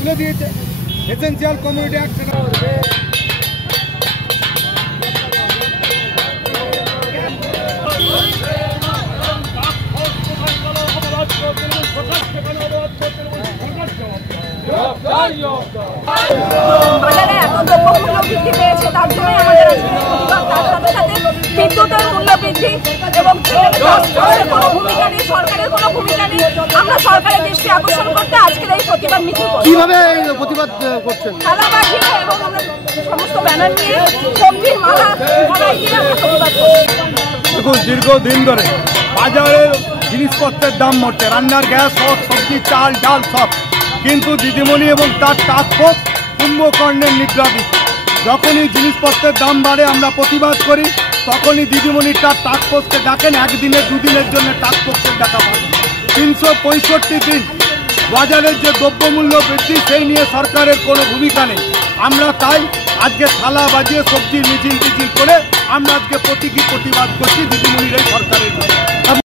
তুলে দিয়েছে। Essential community act বাজারে এত দ্রব্যমূল্য বৃদ্ধি পেয়েছে, তার জন্যই আমাদের প্রতিবাদ। তার সাথে সাথে বিদ্যুতের মূল্য বৃদ্ধি এবং কোনো ভূমিকা নেই, সরকারের কোনো ভূমিকা নেই। আমরা সরকারের দৃষ্টি আকর্ষণ করতে আজকের এই প্রতিবাদ মিছিল করছি। কিভাবে প্রতিবাদ করছেন? থালাবাজ নিয়ে এবং আমরা সমস্ত ব্যানার নিয়ে সবজির মালা দিয়ে আমরা প্রতিবাদ করছি। দেখুন, দীর্ঘদিন ধরে বাজারের জিনিসপত্রের দাম মরছে, রান্নার গ্যাস, সবজি, চাল, ডাল সব। কিন্তু দিদিমণি এবং তার টাস্ক ফোর্স কুম্ভকর্ণের নিদ্রা দিচ্ছে। যখনই জিনিসপত্রের দাম বাড়ে আমরা প্রতিবাদ করি, তখনই দিদিমণি তার টাস্ক ফোর্সকে ডাকেন। একদিনের দুদিনের জন্য টাস্ক ফোর্সের ডাকা পান। 365 দিন বাজারের যে দ্রব্যমূল্য বৃদ্ধি, সেই নিয়ে সরকারের কোনো ভূমিকা নেই। আমরা তাই আজকে থালা বাজিয়ে সবজির মিছিল করে আমরা আজকে প্রতীকী প্রতিবাদ করছি দিদিমণির এই সরকারের।